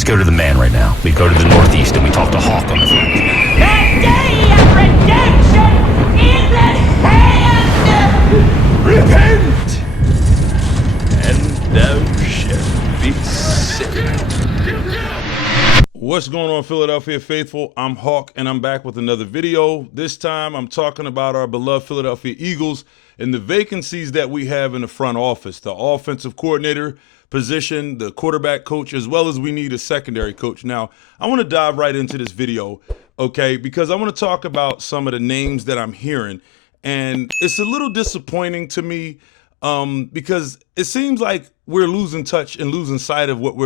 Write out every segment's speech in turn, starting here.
Let's go to the man right now. We go to the Northeast and we talk to Hawk on the phone. The day of redemption is at hand! Repent, and thou shalt be saved. What's going on, Philadelphia faithful? I'm Hawk, and I'm back with another video. This time, I'm talking about our beloved Philadelphia Eagles and the vacancies that we have in the front office, the offensive coordinator position, the quarterback coach, as well as we need a secondary coach. Now, I want to dive right into this video, okay, because I want to talk about some of the names that I'm hearing, and it's a little disappointing to me because it seems like we're losing touch and losing sight of what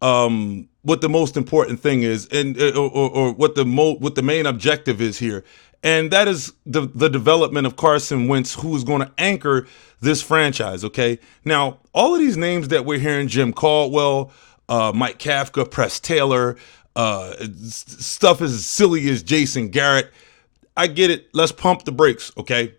the most important thing is, and or what the main objective is here, and that is the development of Carson Wentz, who is going to anchor this franchise. Okay, now all of these names that we're hearing, Jim Caldwell, Mike Kafka, Press Taylor, stuff as silly as Jason Garrett. I get it. Let's pump the brakes. Okay,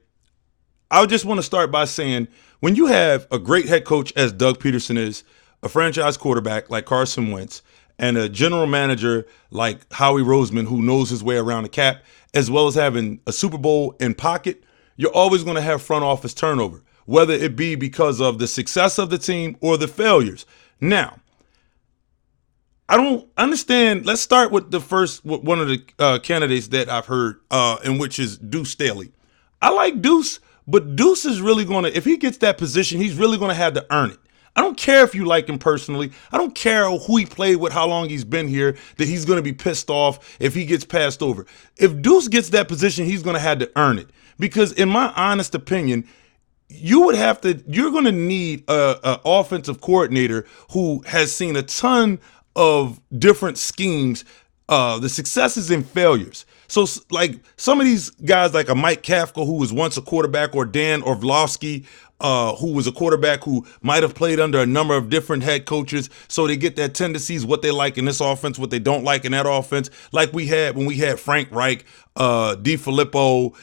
I just want to start by saying, when you have a great head coach as Doug Peterson is, a franchise quarterback like Carson Wentz, and a general manager like Howie Roseman, who knows his way around the cap, as well as having a Super Bowl in pocket, you're always going to have front office turnover, whether it be because of the success of the team or the failures. Now, I don't understand. Let's start with one of the candidates that I've heard, and which is Deuce Staley. I like Deuce, but Deuce is really going to, if he gets that position, he's really going to have to earn it. I don't care if you like him personally. I don't care who he played with, how long he's been here, that he's going to be pissed off if he gets passed over. If Deuce gets that position, he's going to have to earn it. Because in my honest opinion, you're going to need a offensive coordinator who has seen a ton of different schemes, the successes and failures. So like some of these guys like a Mike Kafka, who was once a quarterback, or Dan Orlovsky, who was a quarterback who might have played under a number of different head coaches, so they get their tendencies, what they like in this offense, what they don't like in that offense, like we had when we had Frank Reich, DiFilippo,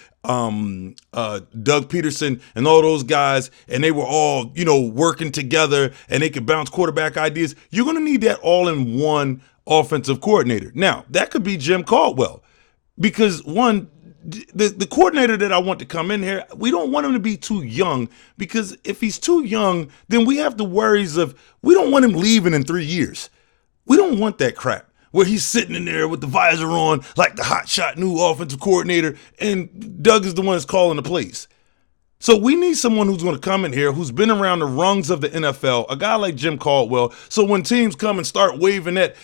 Doug Peterson, and all those guys, and they were all, working together, and they could bounce quarterback ideas. You're going to need that all-in-one offensive coordinator. Now, that could be Jim Caldwell, because the coordinator that I want to come in here, we don't want him to be too young, because if he's too young, then we have the worries of, we don't want him leaving in 3 years. We don't want that crap where he's sitting in there with the visor on like the hotshot new offensive coordinator, and Doug is the one that's calling the plays. So we need someone who's going to come in here, who's been around the rungs of the NFL, a guy like Jim Caldwell. So when teams come and start waving that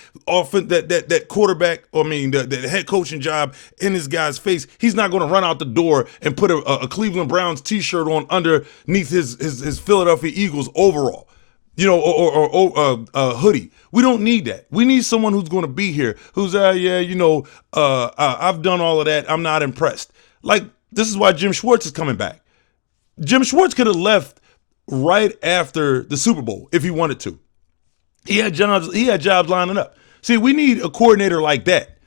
quarterback, the head coaching job in this guy's face, he's not going to run out the door and put a Cleveland Browns t-shirt on underneath his Philadelphia Eagles overall, or hoodie. We don't need that. We need someone who's going to be here, who's, I've done all of that. I'm not impressed. Like, this is why Jim Schwartz is coming back. Jim Schwartz could have left right after the Super Bowl if he wanted to. He had jobs lining up. See, we need a coordinator like that.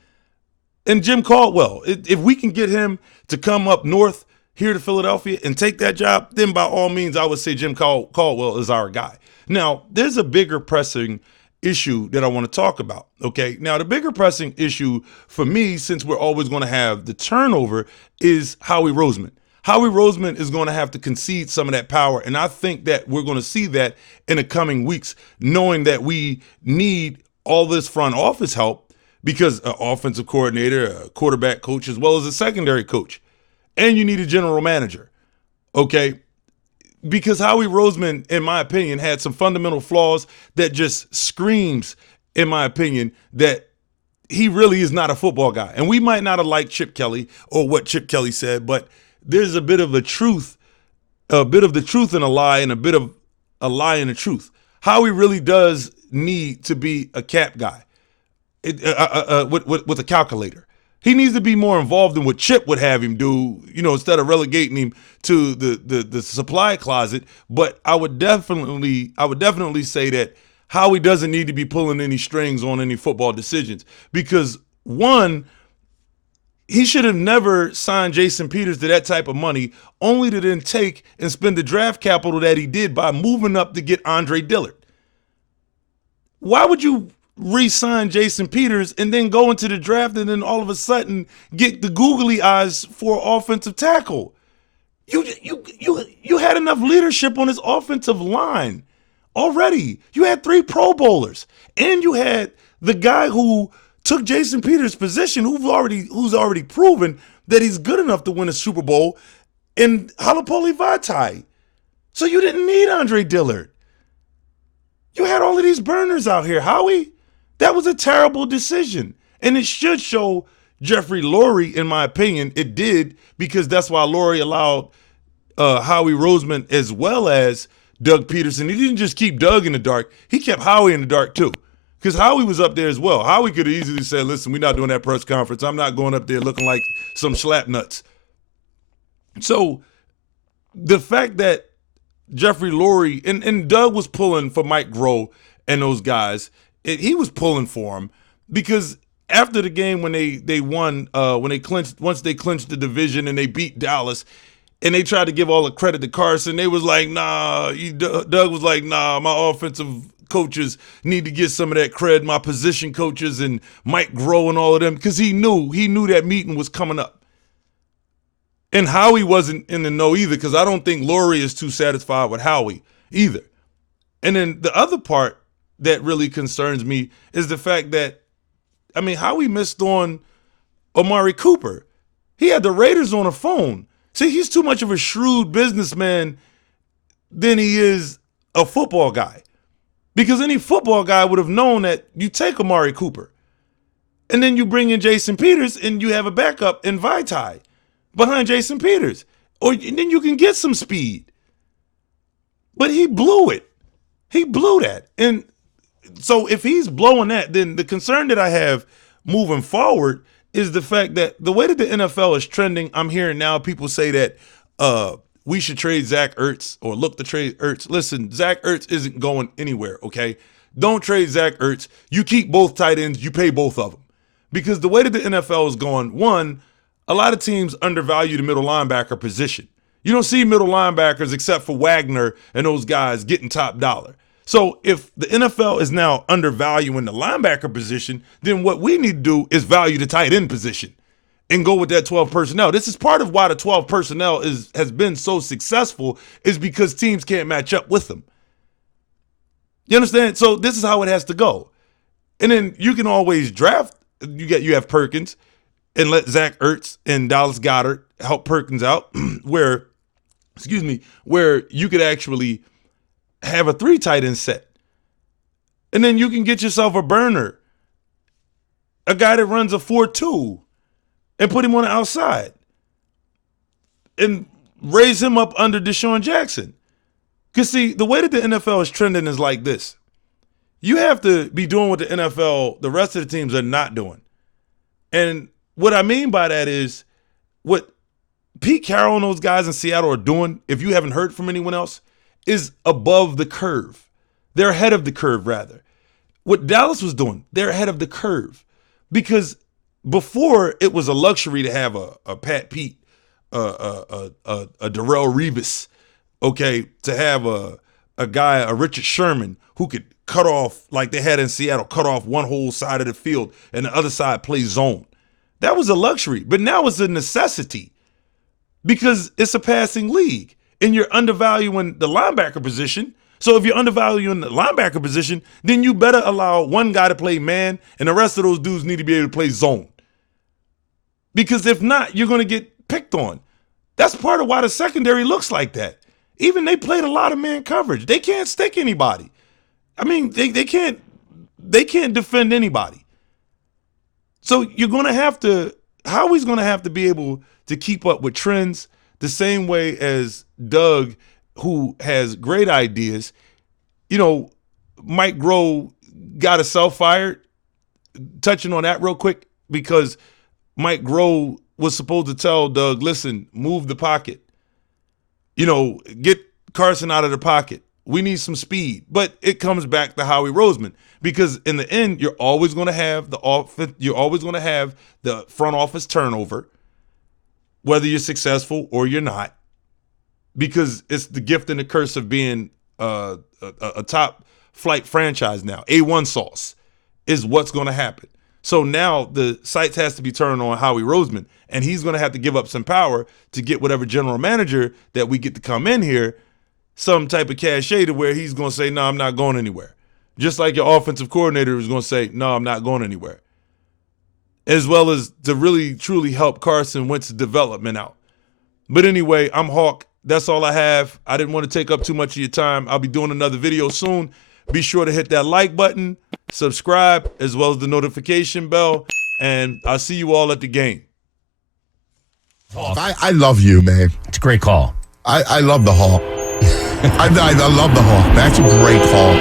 And Jim Caldwell, if we can get him to come up north here to Philadelphia and take that job, then by all means, I would say Jim Caldwell is our guy. Now, there's a bigger pressing issue that I want to talk about, okay? Now, the bigger pressing issue for me, since we're always going to have the turnover, is Howie Roseman. Howie Roseman is going to have to concede some of that power, and I think that we're going to see that in the coming weeks, knowing that we need all this front office help, because an offensive coordinator, a quarterback coach, as well as a secondary coach, and you need a general manager, okay? Because Howie Roseman, in my opinion, had some fundamental flaws that just screams, in my opinion, that he really is not a football guy. And we might not have liked Chip Kelly or what Chip Kelly said, but there's a bit of the truth in a lie, and a bit of a lie in the truth. Howie really does need to be a cap guy with a calculator. He needs to be more involved in what Chip would have him do, instead of relegating him to the supply closet. But I would definitely say that Howie doesn't need to be pulling any strings on any football decisions, because one, he should have never signed Jason Peters to that type of money, only to then take and spend the draft capital that he did by moving up to get Andre Dillard. Why would you re-sign Jason Peters and then go into the draft and then all of a sudden get the googly eyes for offensive tackle. You had enough leadership on this offensive line already. You had 3 Pro Bowlers, and you had the guy who took Jason Peters' position, who's already proven that he's good enough to win a Super Bowl, in Halapoli Vaitai. So you didn't need Andre Dillard. You had all of these burners out here, Howie. That was a terrible decision, and it should show Jeffrey Lurie, in my opinion. It did, because that's why Lurie allowed Howie Roseman as well as Doug Peterson. He didn't just keep Doug in the dark. He kept Howie in the dark too, because Howie was up there as well. Howie could have easily said, listen, we're not doing that press conference. I'm not going up there looking like some slap nuts. So the fact that Jeffrey Lurie and Doug was pulling for Mike Groh and those guys, he was pulling for him, because after the game when they won, once they clinched the division and they beat Dallas, and they tried to give all the credit to Carson, they was like, nah. Doug was like, nah, my offensive coaches need to get some of that cred, my position coaches and Mike Groh and all of them, because he knew that meeting was coming up. And Howie wasn't in the know either, because I don't think Lurie is too satisfied with Howie either. And then the other part that really concerns me is the fact that, I mean, Howie missed on Amari Cooper. He had the Raiders on the phone. See, he's too much of a shrewd businessman than he is a football guy. Because any football guy would have known that you take Amari Cooper, and then you bring in Jason Peters, and you have a backup in Vaitai behind Jason Peters. Or then you can get some speed. But he blew it. He blew that. And so if he's blowing that, then the concern that I have moving forward is the fact that the way that the NFL is trending, I'm hearing now people say that we should trade Zach Ertz or look to trade Ertz. Listen, Zach Ertz isn't going anywhere, okay? Don't trade Zach Ertz. You keep both tight ends. You pay both of them. Because the way that the NFL is going, one, a lot of teams undervalue the middle linebacker position. You don't see middle linebackers except for Wagner and those guys getting top dollar. So if the NFL is now undervaluing the linebacker position, then what we need to do is value the tight end position and go with that 12 personnel. This is part of why the 12 personnel has been so successful, is because teams can't match up with them. You understand? So this is how it has to go. And then you can always draft. You have Perkins and let Zach Ertz and Dallas Goedert help Perkins out where you could actually have a 3 tight end set. And then you can get yourself a burner, a guy that runs a 4-2, and put him on the outside and raise him up under Deshaun Jackson. Because, see, the way that the NFL is trending is like this. You have to be doing what the NFL, the rest of the teams are not doing. And what I mean by that is what Pete Carroll and those guys in Seattle are doing, if you haven't heard from anyone else, is above the curve. They're ahead of the curve, rather. What Dallas was doing, they're ahead of the curve. Because before, it was a luxury to have a Pat Pete, a Darrelle Revis, okay, to have a guy, a Richard Sherman, who could cut off, like they had in Seattle, cut off one whole side of the field and the other side play zone. That was a luxury. But now it's a necessity because it's a passing league. And you're undervaluing the linebacker position. So if you're undervaluing the linebacker position, then you better allow one guy to play man and the rest of those dudes need to be able to play zone. Because if not, you're going to get picked on. That's part of why the secondary looks like that. Even they played a lot of man coverage. They can't stick anybody. I mean, they can't defend anybody. So you're going to have to, Howie's going to have to be able to keep up with trends the same way as Doug, who has great ideas. You know, Mike Groh got himself fired. Touching on that real quick, because Mike Groh was supposed to tell Doug, listen, move the pocket. You know, get Carson out of the pocket. We need some speed. But it comes back to Howie Roseman, because in the end, you're always going to have the front office turnover, whether you're successful or you're not, because it's the gift and the curse of being a top flight franchise now, A1 sauce. is what's going to happen. So now the sights has to be turned on Howie Roseman, and he's going to have to give up some power to get whatever general manager that we get to come in here some type of cachet to where he's going to say, no, I'm not going anywhere. Just like your offensive coordinator is going to say, no, I'm not going anywhere. As well as to really, truly help Carson Wentz's development out. But anyway, I'm Hawk. That's all I have. I didn't want to take up too much of your time. I'll be doing another video soon. Be sure to hit that like button, subscribe, as well as the notification bell, and I'll see you all at the game. I love you, man. It's a great call. I love the Hawk. I love the Hawk. That's a great call.